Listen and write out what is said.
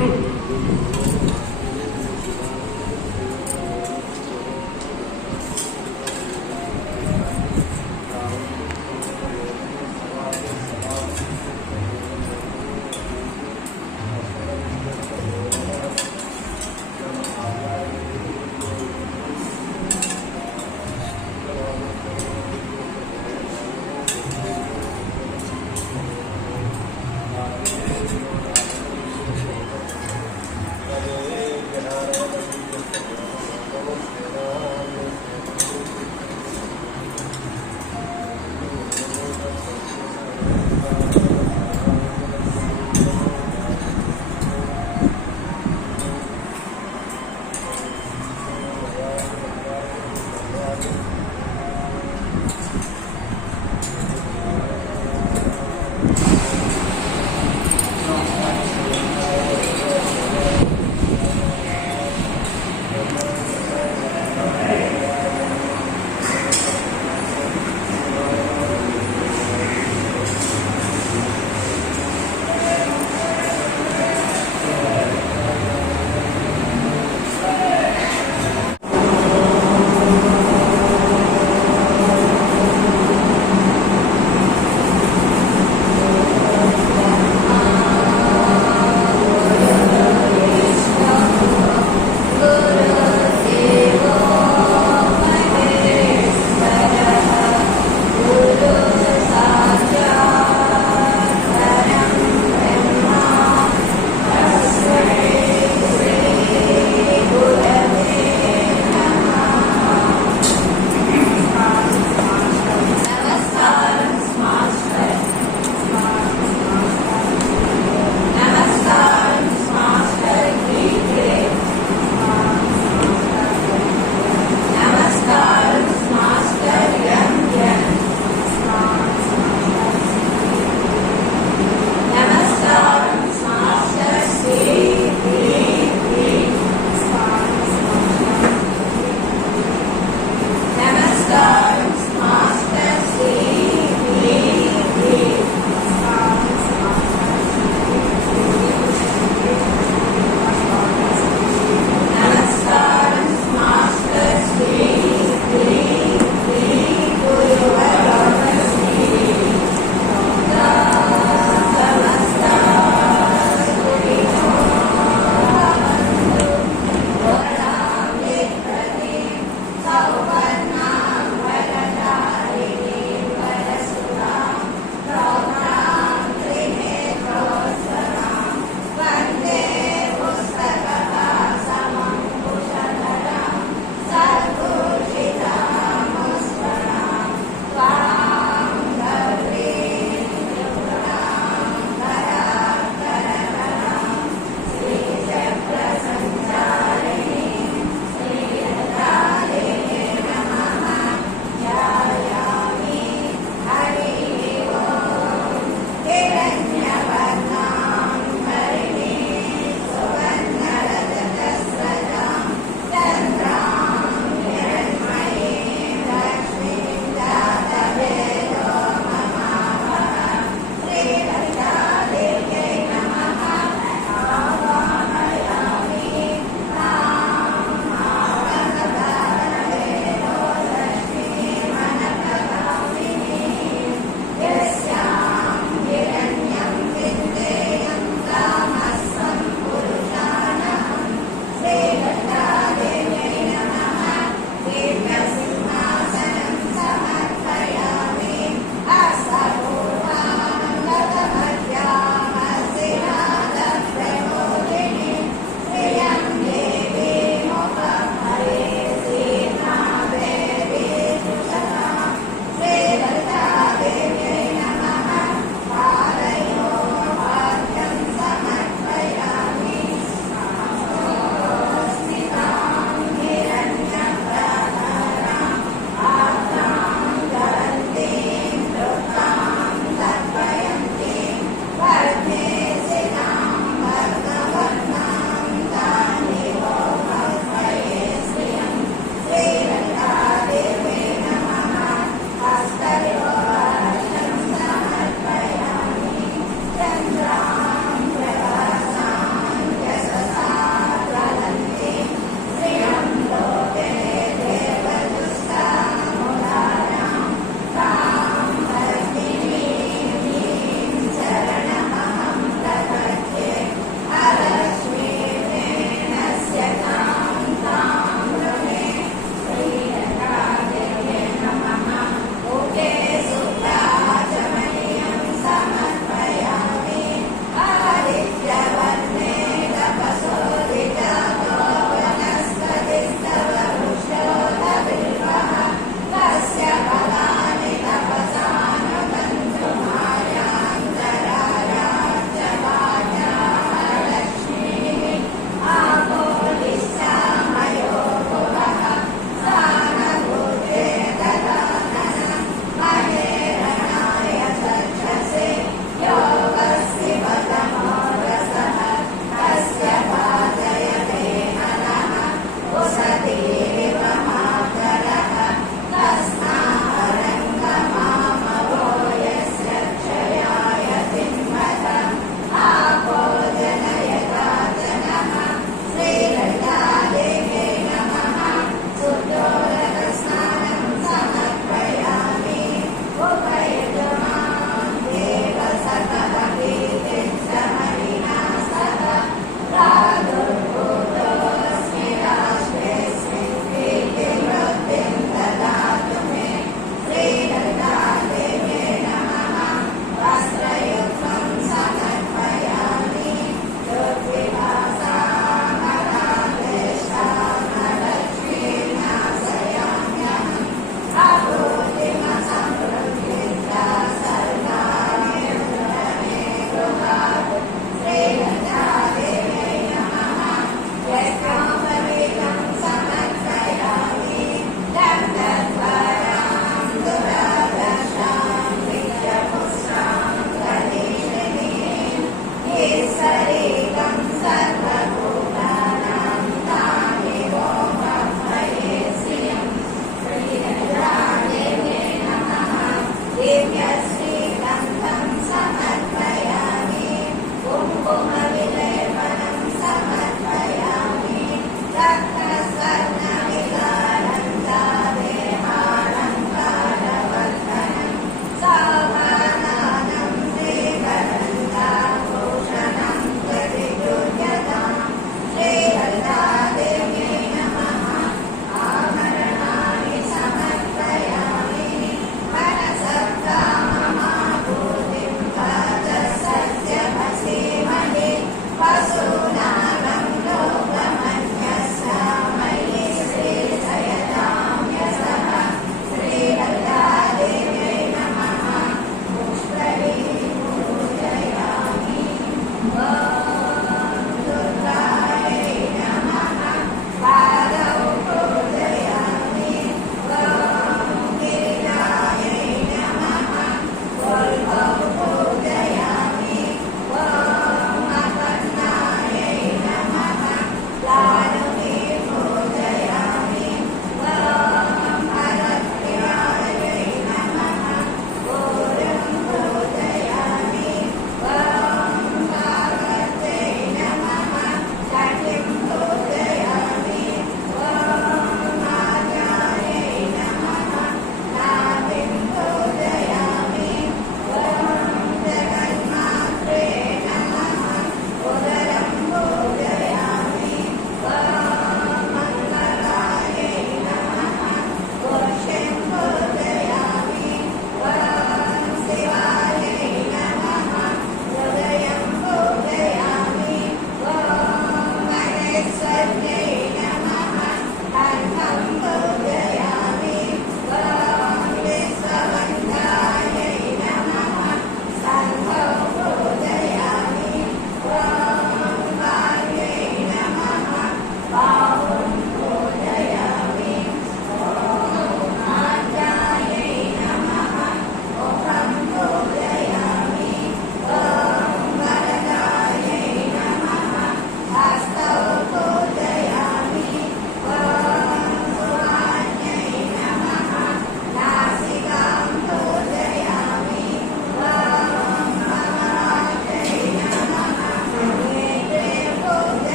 Oh.